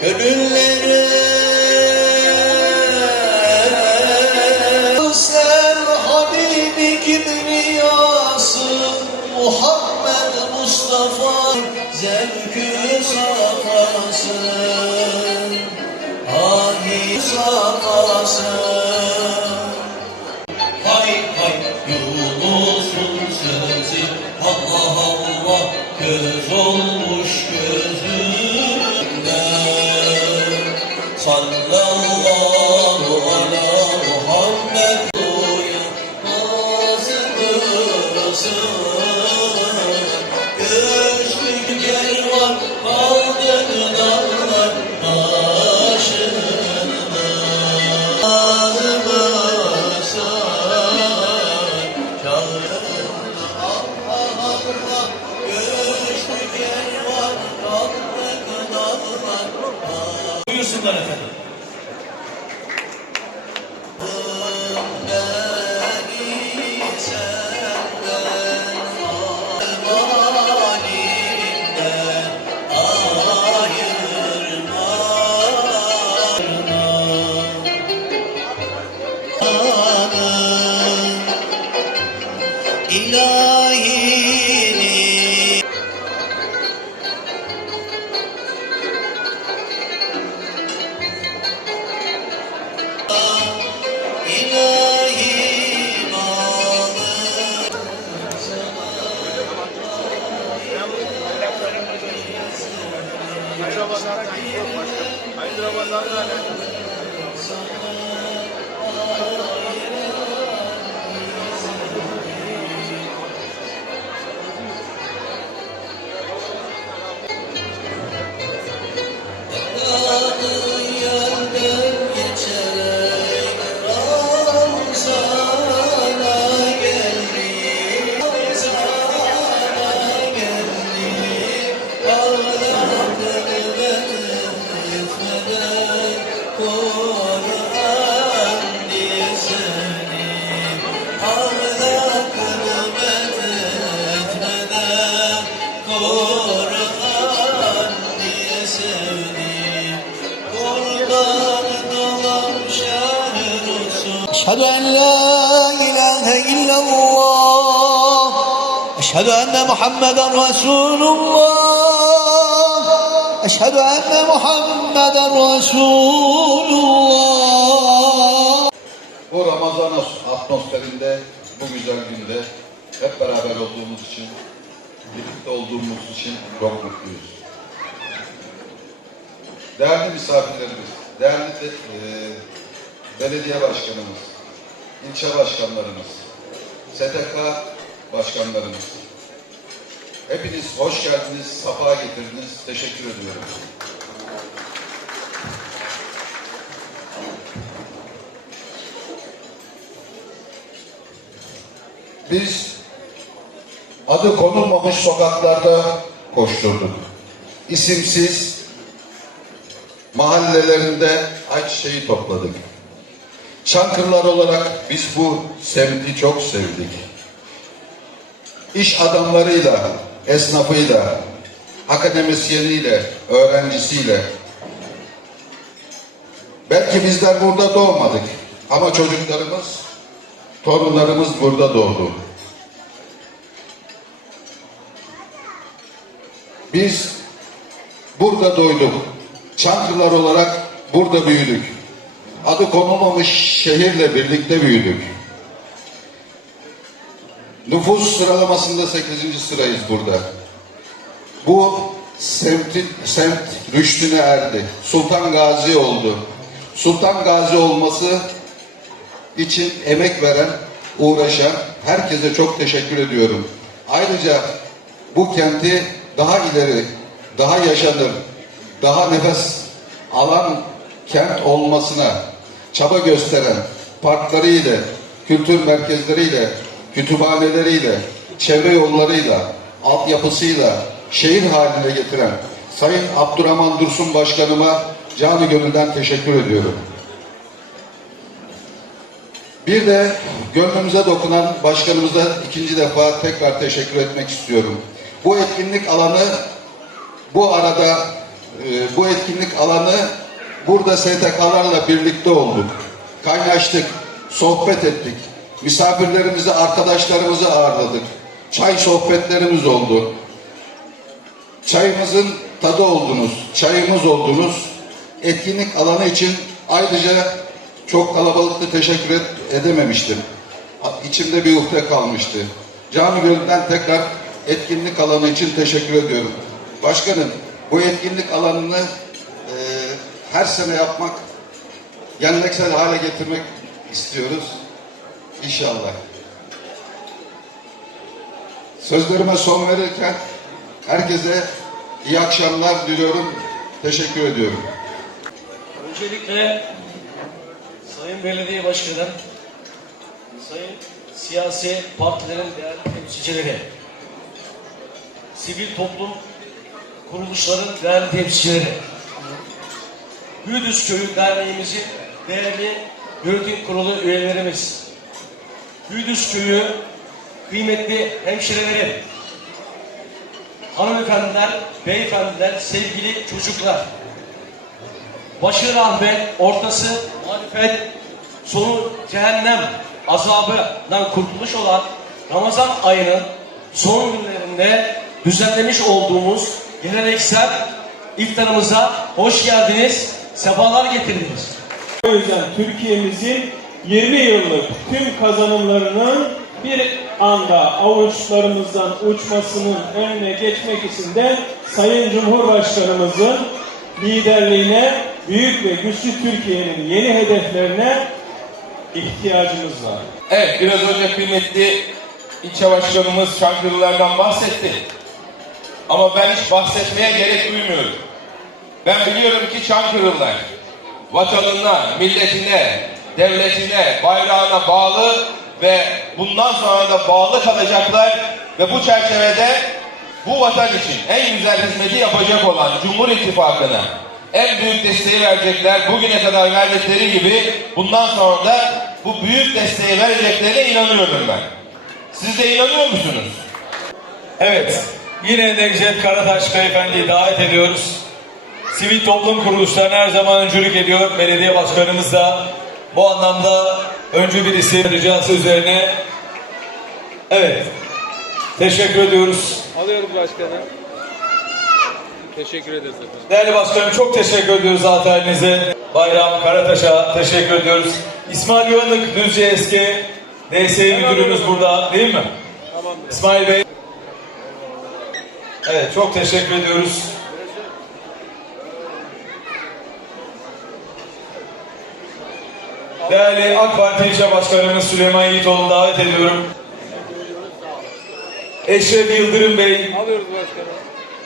Gönüllere Sallallahu ala Muhammed Ağzımızın Göçtük kervan kaldık dağlar başında Ağzımızın Çağırın Allah Allah Göçtük kervan kaldık dağlar しんだらさ Yandım Dolam şahır olsun. Eşhedü en la ilahe illallah. Eşhedü enne Muhammeden Resulullah. Eşhedü enne Muhammeden Resulullah. Bu Ramazan atmosferinde, bu güzel günde hep beraber olduğumuz için, birlikte olduğumuz için çok mutluyuz. Değerli misafirlerimiz, değerli de, e, belediye başkanımız, ilçe başkanlarımız, STK başkanlarımız, hepiniz hoş geldiniz, safa getirdiniz, teşekkür ediyorum. Biz adı konulmamış sokaklarda koşturduk. İsimsiz mahallelerinde ayçiçeği topladık. Çankırılar olarak biz bu semti çok sevdik. İş adamlarıyla, esnafıyla, akademisyeniyle, öğrencisiyle belki bizler burada doğmadık ama çocuklarımız Torunlarımız burada doğdu. Biz burada doyduk. Çankırılar olarak burada büyüdük. Adı konulmamış şehirle birlikte büyüdük. Nüfus sıralamasında 8. sırayız burada. Bu semtin, semt rüştüne erdi. Sultan Gazi oldu. Sultan Gazi olması için emek veren, uğraşan herkese çok teşekkür ediyorum. Ayrıca bu kenti daha ileri, daha yaşanır, daha nefes alan kent olmasına çaba gösteren parklarıyla, kültür merkezleriyle, kütüphaneleriyle, çevre yollarıyla, altyapısıyla şehir haline getiren Sayın Abdurrahman Dursun Başkanıma canı gönülden teşekkür ediyorum. Bir de gönlümüze dokunan başkanımıza ikinci defa tekrar teşekkür etmek istiyorum. Bu etkinlik alanı bu arada e, bu etkinlik alanı burada STK'larla birlikte olduk. Kaynaştık, sohbet ettik. Misafirlerimizi, arkadaşlarımızı ağırladık. Çay sohbetlerimiz oldu. Çayımızın tadı oldunuz, çayımız oldunuz. Etkinlik alanı için ayrıca çok kalabalıkta teşekkür et, edememiştim. İçimde bir uhde kalmıştı. Cami gönülden tekrar etkinlik alanı için teşekkür ediyorum. Başkanım, bu etkinlik alanını e, her sene yapmak, geleneksel hale getirmek istiyoruz. İnşallah. Sözlerime son verirken herkese iyi akşamlar diliyorum. Teşekkür ediyorum. Öncelikle Sayın Belediye Başkanım, Sayın siyasi partilerin değerli temsilcileri, sivil toplum kuruluşların değerli temsilcileri, Güdüz Köyü Derneğimizin değerli yönetim kurulu üyelerimiz, Güdüz Köyü kıymetli hemşirelerim, hanımefendiler, beyefendiler, sevgili çocuklar, başı rahmet, ortası marifet, sonu cehennem azabından kurtuluş olan Ramazan ayının son günlerinde düzenlemiş olduğumuz geleneksel iftarımıza hoş geldiniz, sefalar getirdiniz. O yüzden Türkiye'mizin 20 yıllık tüm kazanımlarının bir anda avuçlarımızdan uçmasının önüne geçmek için de Sayın Cumhurbaşkanımızın liderliğine, büyük ve güçlü Türkiye'nin yeni hedeflerine ihtiyacımız var. Evet, biraz önce kıymetli ilçe başkanımız Çankırılardan bahsetti. Ama ben hiç bahsetmeye gerek duymuyorum. Ben biliyorum ki Çankırılılar vatanına, milletine, devletine, bayrağına bağlı ve bundan sonra da bağlı kalacaklar ve bu çerçevede bu vatan için en güzel hizmeti yapacak olan Cumhur İttifakı'na en büyük desteği verecekler. Bugüne kadar verdikleri gibi bundan sonra da bu büyük desteği vereceklerine inanıyorum ben. Siz de inanıyor musunuz? Evet, yine Necdet Karataş Beyefendi'yi davet ediyoruz. Sivil toplum kuruluşlarına her zaman öncülük ediyor. Belediye başkanımız da bu anlamda öncü birisi ricası üzerine. Evet, teşekkür ediyoruz. Alıyoruz başkanım. Teşekkür ederiz efendim. Değerli başkanım çok teşekkür ediyoruz halinize. Bayram Karataş'a teşekkür ediyoruz. İsmail Yuvanık Düzce eski DSİ müdürümüz burada değil mi? Tamamdır. İsmail Bey. Evet çok teşekkür ediyoruz. Değerli AK Parti ilçe başkanımız Süleyman Yiğitoğlu'nu davet ediyorum. Eşref Yıldırım Bey, Alıyoruz başkanım.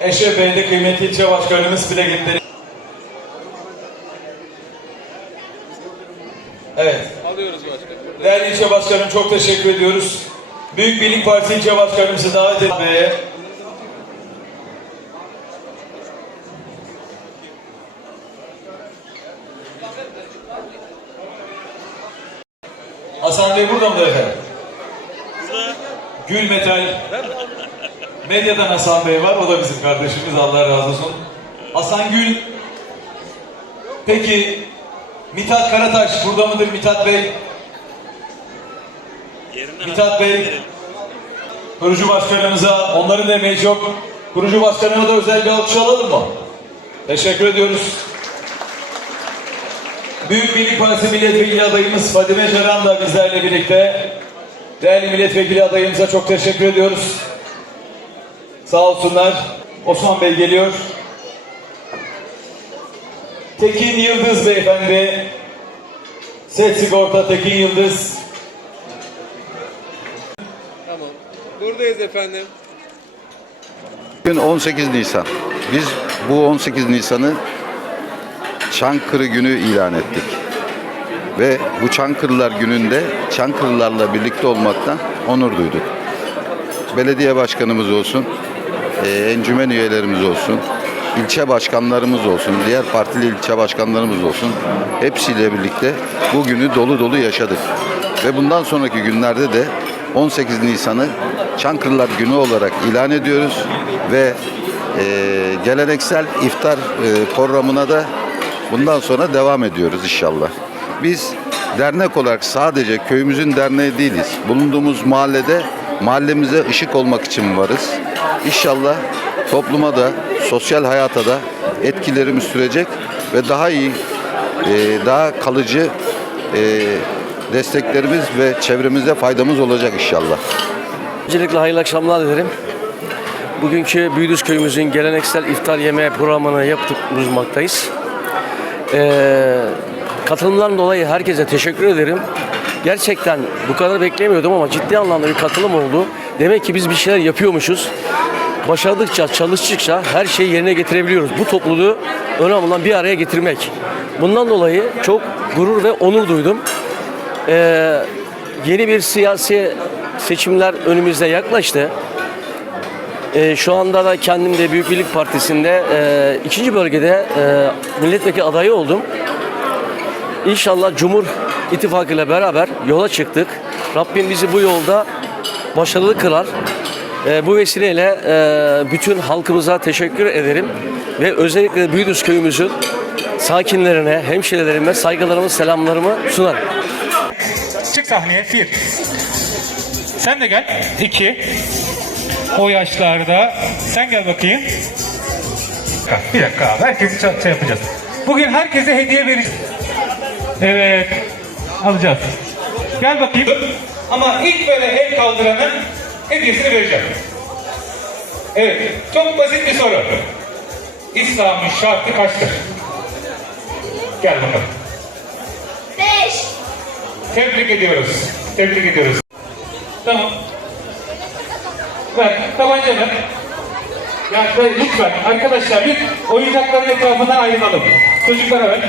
Eşref Bey de kıymetli ilçe başkanımız plaketleri. Evet. Alıyoruz başkanım. Değerli ilçe başkanım çok teşekkür ediyoruz. Büyük Birlik Partisi ilçe başkanımızı davet etmeye Hasan Bey burada mı efendim? Gül Metal. Medyadan Hasan Bey var. O da bizim kardeşimiz. Allah razı olsun. Hasan Gül. Peki Mithat Karataş burada mıdır Mithat Bey? Mithat Bey, kurucu başkanımıza, onların emeği çok. Kurucu başkanıma da özel bir alkış alalım mı? Teşekkür ediyoruz. Büyük Birlik Partisi milletvekili adayımız Fadime Caran da bizlerle birlikte. Değerli milletvekili adayımıza çok teşekkür ediyoruz. Sağ olsunlar. Osman Bey geliyor. Tekin Yıldız beyefendi. Set Sigorta Tekin Yıldız. Tamam. Buradayız efendim. Bugün 18 Nisan. Biz bu 18 Nisan'ı Çankırı Günü ilan ettik. Ve bu Çankırılar Günü'nde Çankırılarla birlikte olmaktan onur duyduk. Belediye başkanımız olsun, eee, encümen üyelerimiz olsun, ilçe başkanlarımız olsun, diğer partili ilçe başkanlarımız olsun hepsiyle birlikte bugünü dolu dolu yaşadık. Ve bundan sonraki günlerde de 18 Nisan'ı Çankırılar Günü olarak ilan ediyoruz ve e, geleneksel iftar e, programına da bundan sonra devam ediyoruz inşallah. Biz dernek olarak sadece köyümüzün derneği değiliz. Bulunduğumuz mahallede mahallemize ışık olmak için varız. İnşallah topluma da, sosyal hayata da etkilerimiz sürecek ve daha iyi, e, daha kalıcı e, desteklerimiz ve çevremize faydamız olacak inşallah. Öncelikle hayırlı akşamlar dilerim. Bugünkü Büyüdüz köyümüzün geleneksel iftar yemeği programını yaptık bulunmaktayız. Ee, katılımdan dolayı herkese teşekkür ederim. Gerçekten bu kadar beklemiyordum ama ciddi anlamda bir katılım oldu. Demek ki biz bir şeyler yapıyormuşuz. Başardıkça, çalıştıkça her şeyi yerine getirebiliyoruz. Bu topluluğu önemli bir araya getirmek. Bundan dolayı çok gurur ve onur duydum. Ee, yeni bir siyasi seçimler önümüzde yaklaştı. Ee, şu anda da kendim de Büyük Birlik Partisi'nde e, ikinci bölgede e, milletvekili adayı oldum. İnşallah Cumhur İttifakı ile beraber yola çıktık. Rabbim bizi bu yolda başarılı kılar. E, bu vesileyle e, bütün halkımıza teşekkür ederim. Ve özellikle Büyüdüz köyümüzün sakinlerine, hemşirelerime saygılarımı, selamlarımı sunarım. Çık sahneye. Bir. Sen de gel. İki. O yaşlarda. Sen gel bakayım. Bir dakika abi. Herkesi şey yapacağız. Bugün herkese hediye vereceğiz. Evet. Alacağız. Gel bakayım. Ama ilk böyle el kaldıranın hediyesini vereceğim. Evet. Çok basit bir soru. İslam'ın şartı kaçtır? Gel bakalım. Beş. Tebrik ediyoruz. Tebrik ediyoruz. Tamam. Ver. Tabanca ver. Ya ver, lütfen arkadaşlar bir oyuncakların etrafına ayrılalım. Çocuklara ver.